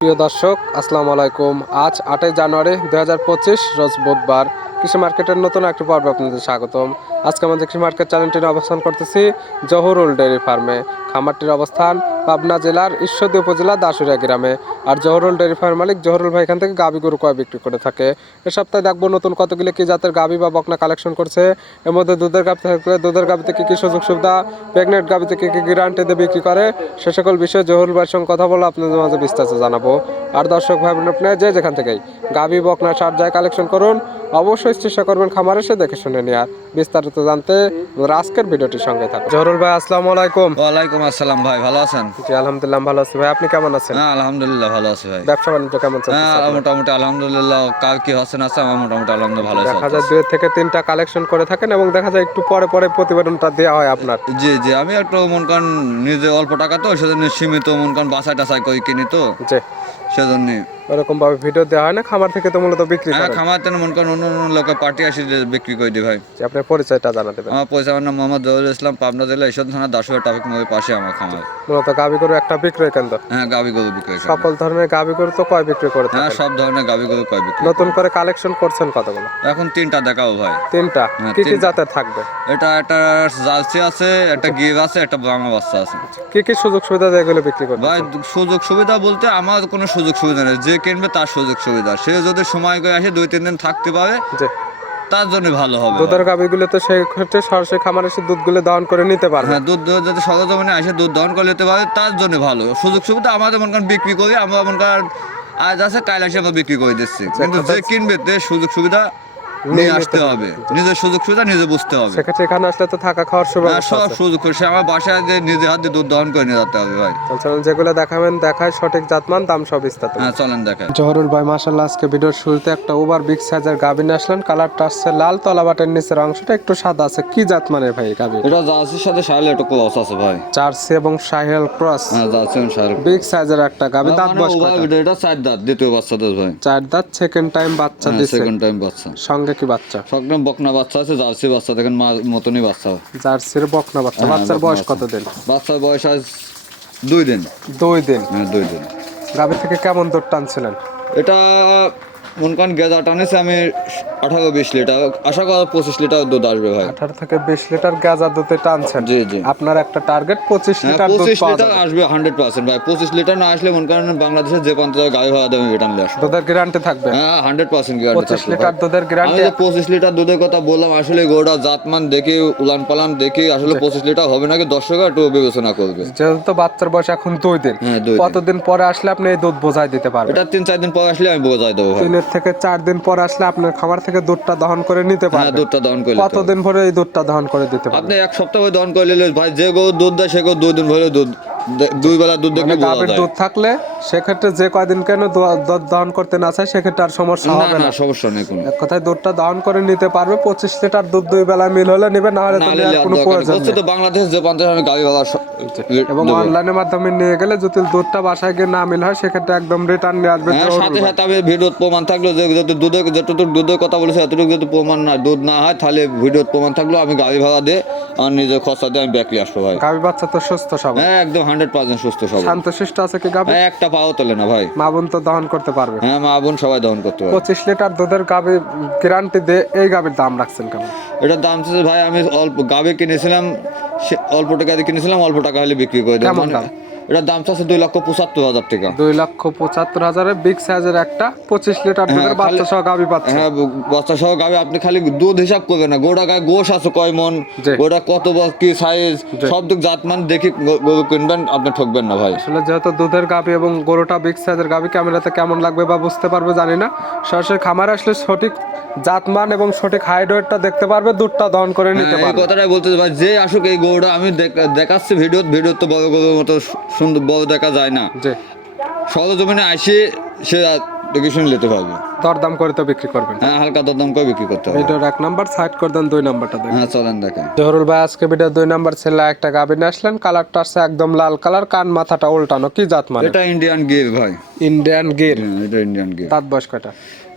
প্রিয় দর্শক, আসসালামু আলাইকুম। আজ আটই জানুয়ারি দু হাজার পঁচিশ, রোজ বুধবার। কৃষি মার্কেটের নতুন একটি পর্বে আপনাদের স্বাগতম। আজকে আমাদের কৃষি মার্কেট চ্যানেলটির অবস্থান করতেছি জহুরুল ডেয়ারি ফার্মে। খামারটির অবস্থান পাবনা জেলার ঈশ্বরদী উপজেলা দাসুরিয়া গ্রামে। আর জহুরুল ডেয়ারি ফার্ম মালিক জহরুল ভাই এখান থেকে গাবি গরু কয় বিক্রি করে থাকে। এ সপ্তাহে দেখব নতুন কতগুলি কি জাতের গাবি বা বকনা কালেকশন করছে। এর মধ্যে দুধের গাবি থাকলে দুধের গাবিতে কী কী সুযোগ সুবিধা প্রেগনেন্ট গাবিতে কী কি গ্যারান্টিতে বিক্রি করে, সে সকল বিষয়ে জহুরুল ভাইয়ের সঙ্গে কথা বলে আপনাদের মাঝে বিস্তারিত জানাব। আর দর্শক ভাই বোন, আপনারা যে যেখান থেকেই গাবি, বকনা, সার যায় কালেকশন করুন অবশ্যই চেষ্টা করবেন খামার এসে দেখে শুনে নেওয়ার। বিস্তারিত জানতে আজকের ভিডিওটির সঙ্গে থাকুন। জহরুল ভাই আসসালামু আলাইকুম। ওয়ালাইকুম আসসালাম ভাই ভালো আছেন? জি আলহামদুলিল্লাহ ভালো আছি ভাই। আপনি কেমন আছেন? হ্যাঁ আলহামদুলিল্লাহ ভালো আছি ভাই। ব্যবসা বাণিজ্য কেমন চলছে? হ্যাঁ মোটামুটি আলহামদুলিল্লাহ কাল কি হোসেন আছে আমার মোটামুটি আলহামদুলিল্লাহ ভালো আছে দেখা যায় দুই থেকে তিনটা কালেকশন করে থাকেন এবং দেখা যায় একটু পরে পরে প্রতিবেদনটা দেওয়া হয় আপনার। জি জি আমি একটু মন করেন নিজে অল্প টাকা তো সেজন্য সীমিত মন করেন বাসায় টাসায় কই কিনি তো। যে সেজন্য। ওরকম ভাবে ভিডিও দেওয়া হয় না খামার থেকে তো মূলত বিক্রি হ্যাঁ খামার মন করেন অন্য অন্য লোকের পার্টি আসি বিক্রি করে দিই ভাই। আপনার পরিচয়টা জানা দেবেন আমার পয়সা আমার নাম মোহাম্মদ জহুরুল ইসলাম পাবনা জেলা ঈশ্বর থানা দাসুয়া ট্রাফিক মোড়ের পাশে আমার খামার। মূলত গাবি গরু একটা বিক্রয় কেন্দ্র। হ্যাঁ গাবি গরু বিক্রি করি। সকল ধরনের গাবি গরু তো কয় বিক্রি করে হ্যাঁ সব ধরনের গাবি গরু কয় বিক্রি নতুন করে। কালেকশন করছেন কতগুলো? এখন তিনটা দেখাও ভাই। তিনটা? হ্যাঁ, কি কি জাতের থাকবে? এটা একটা জার্সি আছে একটা গিভ আছে একটা ব্রাহ্মা বাচ্চা আছে। কি কি সুযোগ সুবিধা দিয়ে এগুলো বিক্রি করবে ভাই সুযোগ সুবিধা বলতে আমার কোনো সুযোগ সুবিধা নেই। যে কিনবে তার সুযোগ সুবিধা। সে যদি সময় করে আসে দুই তিন দিন থাকতে পারে তার জন্য ভালো হবে। দুধের গাভিগুলো তো সেই ক্ষেত্রে সরাসরি খামারে এসে দুধগুলো দহন করে নিতে পারবে। হ্যাঁ দুধ যদি সরজমিনে আসে দুধ দহন করে নিতে পারে তার জন্য ভালো। সুযোগ সুবিধা আমাদের মনে করেন বিক্রি করি আমরা মনে করেন আজ আছে কাল আসে আমরা বিক্রি করে দিচ্ছি। কিন্তু যে কিনবে তে সুযোগ সুবিধা নিয়ে আসতে হবে। নিজের সুযোগ সুবিধা নিজে বুঝতে হবে। সেক্ষেত্রে এখানে আসলে তো থাকা খাওয়ার হ্যাঁ, সুবিধা সব সুযোগ সে আমার বাসায় যে নিজে হাতে দুধ দহন করে নিয়ে যেতে হবে ভাই। চলুন যেগুলো দেখাবেন দেখায় সঠিক জাতমান দাম সব বিস্তারিত। হ্যাঁ চলেন দেখেন জহরুল ভাই আজকে ভিডিওর শুরুতে একটা ওভার বিগ সাইজের গাবি নিয়ে আসলেন। কালারটা আসছে লাল তলা বাটের নিচের অংশটা একটু সাদা আছে। কি জাত মানের ভাই গাবি এটা জার্সির সাথে একটা ক্লস আছে ভাই। জার্সি এবং সাহেল ক্রস। হ্যাঁ জার্সি এবং শাইল বিগ সাইজের একটা গাবি দাঁত মানে কয়টা? এটা- চার দাঁত দ্বিতীয় বাচ্চা ভাই। চার দাঁত সেকেন্ড টাইম বাচ্চা দিছে। সেকেন্ড টাইম বাচ্চা। সঙ্গে কি বাচ্চা? সবরকম বকনা বাচ্চা আছে জার্সি বাচ্চা দেখেন মা মতনই বাচ্চা জার্সির বকনা বাচ্চা। হ্যাঁ, বাচ্চার বয়স কত দিন বাচ্চার বয়স আজ দুই দিন। দুই দিন? হ্যাঁ দুই দিন। গাভী থেকে কেমন দুধ টানছিলেন? এটা মন করেন টানেছে আমি আঠারো বিশ লিটার। আশা করা পঁচিশ লিটার দুধ আসবে ভাই। আঠারো থেকে বিশ লিটার গাঁজা দুধে টানছেন জি জি। আপনার একটা টার্গেট পঁচিশ হ্যাঁ লিটার পঁচিশ লিটার আসবে হান্ড্রেড পার্সেন্ট ভাই। পঁচিশ লিটার না আসলে মন করেন বাংলাদেশের যে প্রান্ত গাড়ি ভাড়া দেবে নিয়ে আসবে। দুধের গ্যারান্টি থাকবে? হ্যাঁ হান্ড্রেড পার্সেন্ট পঁচিশ লিটার দুধের গ্যারান্টি পঁচিশ লিটার দুধের কথা বললাম আসলে গোটা জাতমান দেখি উলান পালান দেখি আসলে পঁচিশ লিটার হবে নাকি দর্শক একটু বিবেচনা করবে। যেহেতু বাচ্চার বয়স এখন হ্যাঁ দুই দিন। কতদিন পরে আসলে আপনি এই দুধ বোঝাই দিতে পারবেন? এটা তিন চার দিন পর আসলে আমি বোঝাই দেবো তিনের থেকে চার দিন পর আসলে আপনার খামার থেকে দুধটা দহন করে নিতে পারে দুধটা দহন করে। কতদিন পরে এই দুধটা দহন করে দিতে আপনি পারবেন এক সপ্তাহ দহন করে নিলে ভাই যে গো দুধ দেয় সে গো দুদিন ভরে দুধ দুই বেলা দুধ দেখলে মানে গাভীর দুধ থাকলে সেক্ষেত্রে যে কয়দিন কেন দুধ দহন করতে না চায় সেক্ষেত্রে আর সমস্যা হবে না সমস্যা নেই কোনো। এক কথায় দুধটা দহন করে নিতে পারবে পঁচিশ লিটার দুধ দুই বেলা মিল হলে নিবে না হলে তো নাহলে নেওয়ার আর কোনো প্রয়োজন নেই। তো বাংলাদেশ যে আমি গাড়ি ভাড়া এবং। অনলাইনের মাধ্যমে নিয়ে গেলে যদি দুধটা বাসায় গিয়ে না মিল হয় সেক্ষেত্রে একদম রিটার্ন নিয়ে আসবে সাথে সাথে আমি ভিডিও প্রমাণ থাকল যে যত দুধের যতটুকু দুধের কথা বলেছে এতটুকু যদি প্রমাণ না দুধ না হয় তাহলে ভিডিও প্রমাণ থাকল আমি গাড়ি ভাড়া দিয়ে আমার নিজের খরচা দিয়ে আমি ব্যাকলি আসব ভাই। গাভী বাচ্চা তো সুস্থ সব হ্যাঁ একদম হান্ড্রেড পার্সেন্ট সুস্থ সব আছে কি হ্যাঁ একটা পাও তোলে না ভাই। মা বোন তো দহন করতে পারবে। হ্যাঁ মা বোন সবাই দহন করতে পারবে। পঁচিশ লিটার দুধের গাবে গ্যারান্টি দিয়ে এই গাভীর দাম রাখছেন কেমন? এটার দাম ছিল ভাই আমি অল্প গাবে কিনেছিলাম অল্প টাকা দিয়ে কিনেছিলাম অল্প টাকা হলে বিক্রি করে দেবো। কেমন দাম? এটার দাম চাচ্ছে দুই লক্ষ পঁচাত্তর হাজার টাকা। দুই লক্ষ পঁচাত্তর হাজারের বিগ সাইজের একটা পঁচিশ লিটার দুধের হ্যাঁ, বাচ্চা সহ গাভী পাচ্ছে। হ্যাঁ ব- বস্তা সহ গাবে আপনি খালি দুধ হিসাব করবেন না। গোটা গায়ে গোশ আছে কয় মন। গোটা কত বড় কি সাইজ সব দিক জাতমান দেখি গ- গরু কিনবেন আপনি ঠকবেন না ভাই। আসলে যেহেতু দুধের গাভী এবং গরুটা বিগ সাইজের গাভী ক্যামেরাতে কেমন লাগবে বা বুঝতে পারবে জানি না। সরাসরি খামারে আসলে সঠিক জাতমান এবং সঠিক হাইট দেখতে পারবে দুধটা দহন করে নিতে হ্যাঁ, পারবে। কথাটাই বলতে ভাই যে আসুক এই গরুটা আমি দেখাচ্ছি ভিডিও ভিডিও তো বড় গরুর মতো সুন্দর বড় দেখা যায় না। সরজমিনে আসে সে দেখে শুনে নিতে পারবে। দরদাম করে তো বিক্রি করবেন। হ্যাঁ হালকা দরদাম করে বিক্রি করতে হবে। ভিডিওর এক নাম্বার সাইড করে দেন দুই নাম্বারটা দেখেন। হ্যাঁ চলেন দেখেন। জহরুল ভাই আজকে ভিডিও দুই নাম্বার ছেলে একটা গাভী নিয়ে আসলেন। কালারটা আসছে একদম লাল কালার কান মাথাটা উল্টানো। কি জাত মানে? এটা ইন্ডিয়ান গির ভাই। ইন্ডিয়ান গির এটা ইন্ডিয়ান গির দাঁত বয়স কয়টা?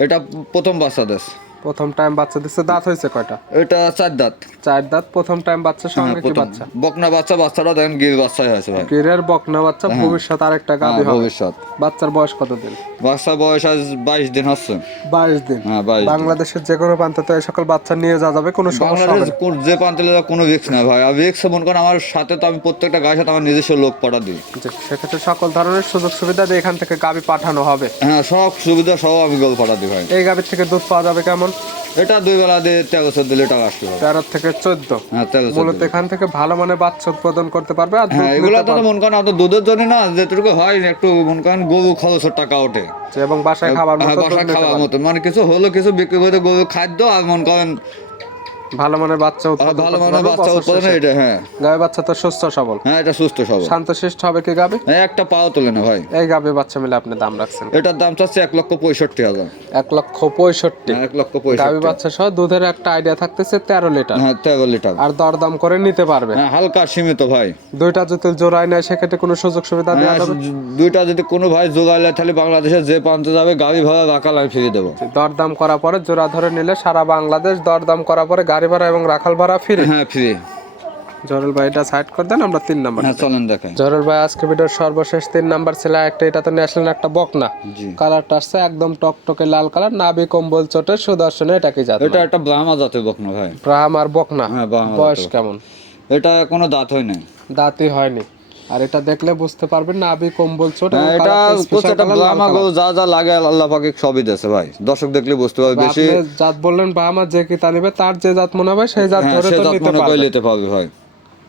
এটা প্রথম বাচ্চা দেশ। প্রথম টাইম বাচ্চা দিচ্ছে দাঁত হয়েছে কয়টা? এটা চার দাঁত। চার দাঁত প্রথম টাইম সঙ্গে হ্যাঁ, কি বাচ্চা? বকনা বাচ্চা বাচ্চাটা দেখেন গির বাচ্চাই আছে ভাই। গিরের বকনা বাচ্চা ভবিষ্যৎ আরেকটা গাবি হ্যাঁ, হবে। ভবিষ্যৎ। বাচ্চার বয়স কত দিন বাচ্চার বয়স আজ বাইশ দিন হচ্ছে। বাইশ দিন? হ্যাঁ বাইশ দিন। বাংলাদেশের যে কোনো প্রান্ত এই সকল বাচ্চা নিয়ে যাওয়া যাবে কোনো সমস্যা হবে যে প্রান্তে লেগে কোনো রিক্স না ভাই। আর রিক্স মনে করেন আমার সাথে তো আমি প্রত্যেকটা গায়ের সাথে আমার নিজস্ব লোক পাঠা দিই। সেক্ষেত্রে সকল ধরনের সুযোগ সুবিধা দিয়ে এখান থেকে গাবি পাঠানো হবে। হ্যাঁ সব সুবিধা সব আমি গোল পাঠা দিই ভাই। এই গাবির থেকে দুধ পাওয়া যাবে কেমন? এটা দুই বেলা দিয়ে তেরো চোদ্দ লিটার তেরো থেকে চোদ্দ। হ্যাঁ মূলত এখান থেকে ভালো মানে বাচ্চা উৎপাদন করতে পারবে আর হ্যাঁ এগুলো তো মন করেন অত দুধের জন্য না যেটুকু হয় একটু মন করেন গরু খরচের টাকা ওঠে। এবং বাসায় খাবার হ্যাঁ, বাসায় নিতে খাওয়ার মতো। মানে কিছু হলো কিছু বিক্রি করে গরু খাদ্য আর মন করেন ভালো মানের বাচ্চা উৎপাদন ভালো করতে মানে বাচ্চা উৎপাদন এটা হ্যাঁ। গায়ে বাচ্চা তো সুস্থ সবল। হ্যাঁ এটা সুস্থ সবল। শান্তশিষ্ট হবে কি গাবে? একটা পাও তোলে না ভাই। এই গাবে বাচ্চা মিলে আপনি দাম রাখছেন। এটার দাম চাচ্ছে এক লক্ষ পঁয়ষট্টি হাজার। এক লক্ষ পঁয়ষট্টি। হ্যাঁ, এক লক্ষ গাবি পঁয়ষট্টি বাচ্চা সহ দুধের একটা আইডিয়া থাকতেছে তেরো লিটার। হ্যাঁ তেরো লিটার। আর দরদাম করে নিতে পারবে। হ্যাঁ হালকা সীমিত ভাই। দুইটা যদি জোড়ায় নেয় সেক্ষেত্রে কোনো সুযোগ সুবিধা দেওয়া হ্যাঁ, যাবে দুইটা যদি কোনো ভাই জোগাইলে তাহলে বাংলাদেশের যে প্রান্তে যাবে গাড়ি ভাড়া রাখাল আমি ফিরে দেবো। দরদাম করার পরে জোড়া ধরে নিলে সারা বাংলাদেশ দরদাম করার পরে গাড়ি ভাড়া এবং রাখাল ভাড়া ফিরে হ্যাঁ ফ্রি জরুল ভাই এটা সাইড করে দেন আমরা তিন নাম্বার হ্যাঁ চলেন দেখেন জরুল ভাই আজকে ভিডিওর সর্বশেষ তিন নাম্বার ছিল একটা এটা তো ন্যাশনাল একটা বক না কালারটা আসছে একদম টকটকে লাল কালার নাবি কম্বল চটে সুদর্শনে এটা কি জাত এটা একটা ব্রাহ্মা জাতের বক না ভাই। ব্রাহ্মার বক না হ্যাঁ বয়স কেমন? এটা কোনো দাঁত হয় নাই। দাঁতই হয়নি। আর এটা দেখলে বুঝতে পারবেন নাবি কম্বল কম হ্যাঁ, এটা color। গরু যা যা লাগে আল্লাহ পাকে সবই দেছে ভাই। দর্শক দেখলে বুঝতে পারবে বেশি জাত বললেন বা আমার যে কি তা নিবে তার যে জাত মনে হবে সেই জাত হ্যাঁ ধরে তো নিতে পারবে ভাই।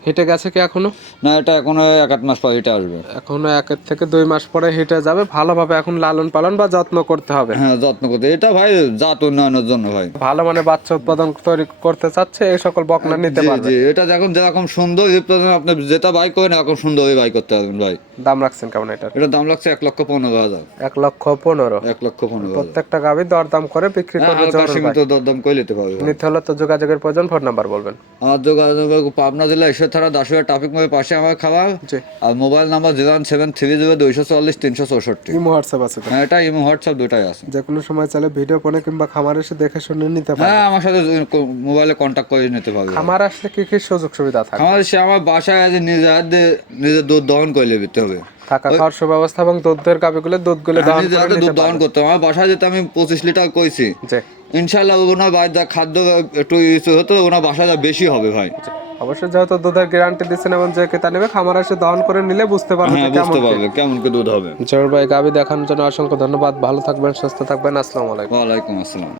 হেঁটে গেছে কি এখনও? না এটা এখনও এক আট মাস পর এটা আসবে। এখনও একের থেকে দুই মাস পরে হেঁটে যাবে ভালোভাবে এখন লালন পালন বা যত্ন করতে হবে। হ্যাঁ যত্ন করতে এটা ভাই জাত উন্নয়নের জন্য ভাই। ভালো মানে বাচ্চা উৎপাদন তৈরি করতে চাচ্ছে এই সকল বকনা নিতে পারবে। জি এটা দেখুন যেরকম সুন্দর রিপ্রেজেন্ট আপনি যেটা বাই করেন এরকম সুন্দরই বাই করতে পারবেন ভাই। দাম রাখছেন কেমন এটার? এটা দাম লাগছে এক লক্ষ পনেরো হাজার। এক লক্ষ পনেরো। এক লক্ষ পনেরো প্রত্যেকটা গাভি দরদাম করে বিক্রি হ্যাঁ করবে সীমিত দরদাম করে নিতে পারবে নিতে হলে তো যোগাযোগের প্রয়োজন ফোন নাম্বার বলবেন। আমার যোগাযোগ পাবনা জেলা ঈশ্বর থানা দাসুয়া ট্রাফিক মোড়ের পাশে আমার জি। আর mobile number zero seven three zero দুইশো চল্লিশ তিনশো চৌষট্টি। ইমো হোয়াটসঅ্যাপ আছে হ্যাঁ এটা ইমো হোয়াটসঅ্যাপ দুটাই আছে। যে কোনো সময় চাইলে ভিডিও ফোনে কিংবা খামার এসে দেখে শুনে নিতে পারে হ্যাঁ আমার সাথে মোবাইলে কন্ট্যাক্ট করে নিতে পারবে। খামার আসলে কি কি সুযোগ সুবিধা থাকে? আমার সে আমার বাসায় আছে নিজে হাত নিজের দুধ দহন করে নিতে হবে। থাকা খাওয়ার সুব্যবস্থা এবং দুধের গাভিগুলো দুধগুলো হ্যাঁ, নিজের দুধ দহন করতে হবে। আমার বাসায় যেতে আমি পঁচিশ লিটার কইছি। ইনশাল্লাহ ওনার বাড়িতে খাদ্য একটু ইস্যু হতো ওনার বাসা যা বেশি হবে ভাই। অবশ্যই যেহেতু দুধের গ্যারান্টি দিচ্ছেন এবং যে ক্রেতা নেবে খামার এসে দহন করে নিলে বুঝতে পারবে হ্যাঁ বুঝতে কেমন কি। পারবে কেমন কি দুধ হবে। জোর ভাই গাভি দেখানোর জন্য অসংখ্য ধন্যবাদ। ভালো থাকবেন সুস্থ থাকবেন। আসসালামু আলাইকুম। ওয়ালাইকুম আসসালাম।